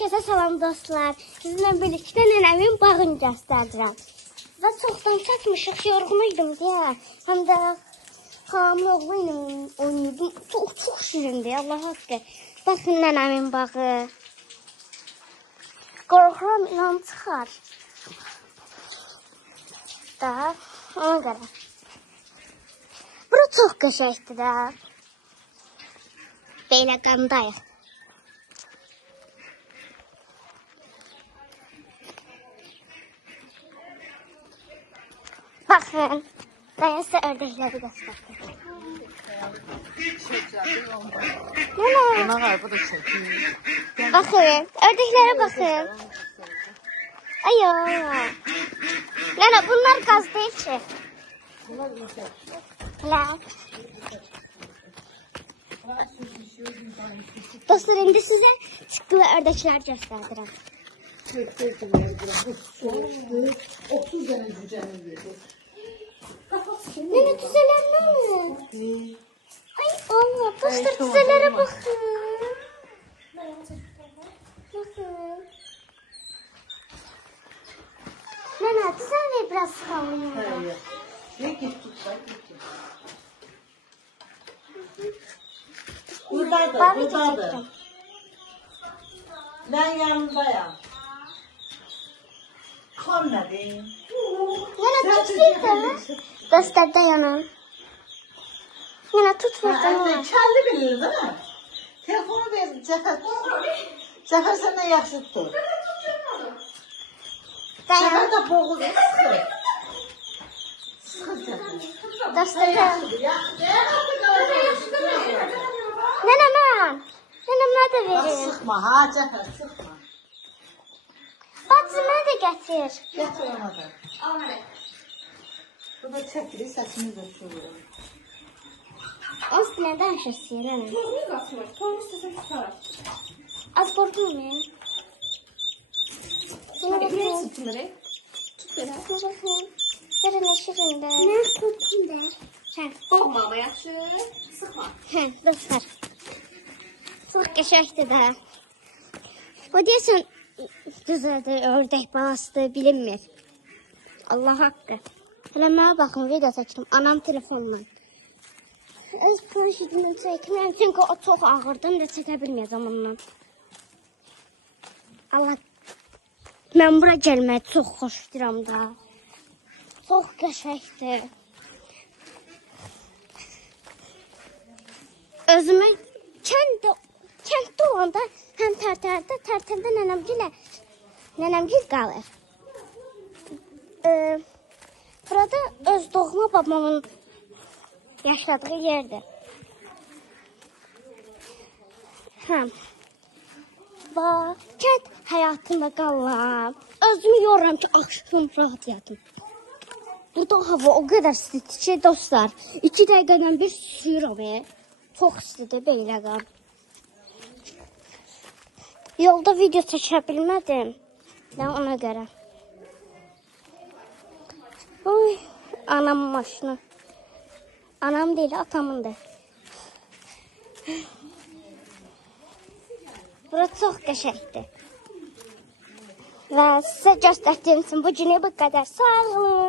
Herkese salam dostlar. Sizinle birlikte nenemin bağını göstereceğim. Ve çoktan çekmişik, yorğunuydum diye. Hem de hamile oğluyla oynuyordum. Çok şirindi, Allah haqqı. Bakın nenemin bağı. Qorxuram ilan çıxar. Da, ona görə. Bura çox qəşəngdir də. Belə qandayıq. Bakın, ben size ördekleri göstereyim. Nene, Buna var, bu da çekiyor. bakın, ördeklere bakın. Ayo. Nene, bunlar gaz değil ki. La. Dostlar, şimdi size çıkılı ördekler göstereceğim. 30 tane cücenin verdi. Nene, düzeler mi? Ay Allah, dostlar düzelere bakın. Bakın. Nene, düzel biraz kalın. Hayır. Ne git tutsak git. Buradadır. Ben yanındayım. Konmadın. Nene, tutsun. Dostlar dayanın. Nene, tut buradan. Kendi bilir değil mi? Telefonu verin Cafer. Cafer senden yaxşı tutur. Dayan. Cafer de boğul sıkır. Sıkır Cafer. Dostlar dayan. Nene ben. Nene de Bak verin. sıkma ha Cafer sıkma. Bacıma da getir. Getir ona da. Bu da çekilir sesini de söylüyor. Az neden şasiye nene? Az korkun mu? Nene bakın. Bakın. Verin şirin de. Ne korkun de? Sen. Korkma ama yaxşı. Sıxma. Dostlar. Çok qəşəngdir də. Bu deyəsən düzəldir, ördək balasıdır, bilinmir. Allah haqqı. Hələ mənə baxın, video çəkdim anam telefonla. Öz planşetimdən çəkməyəm, çünki o çox ağırdır, da çəkə bilməyəcəm ondan. Allah, mən bura gəlməyi çox xoşlayıram da. Çox qəşəngdir. Özümü kənddə olanda həm tərtərdə nənəmgil qalır. Burada öz doğma babamın yaşadığı yerdir. Kənd həyatında qalıram. Özümü yoruram ki, axşam rahat yatım. Burada hava o qədər istidir ki, dostlar, 2 dəqiqədən bir sürürəm. Çox istidir belə qal. Yolda video çəkə bilmədim. Ona görə. Oy, anamın maşını. Anam deyil, atamındır. Bura çox qəşəngdir. Və sizə göstərdiyim üçün bu günə bu qədər. Sağ olun.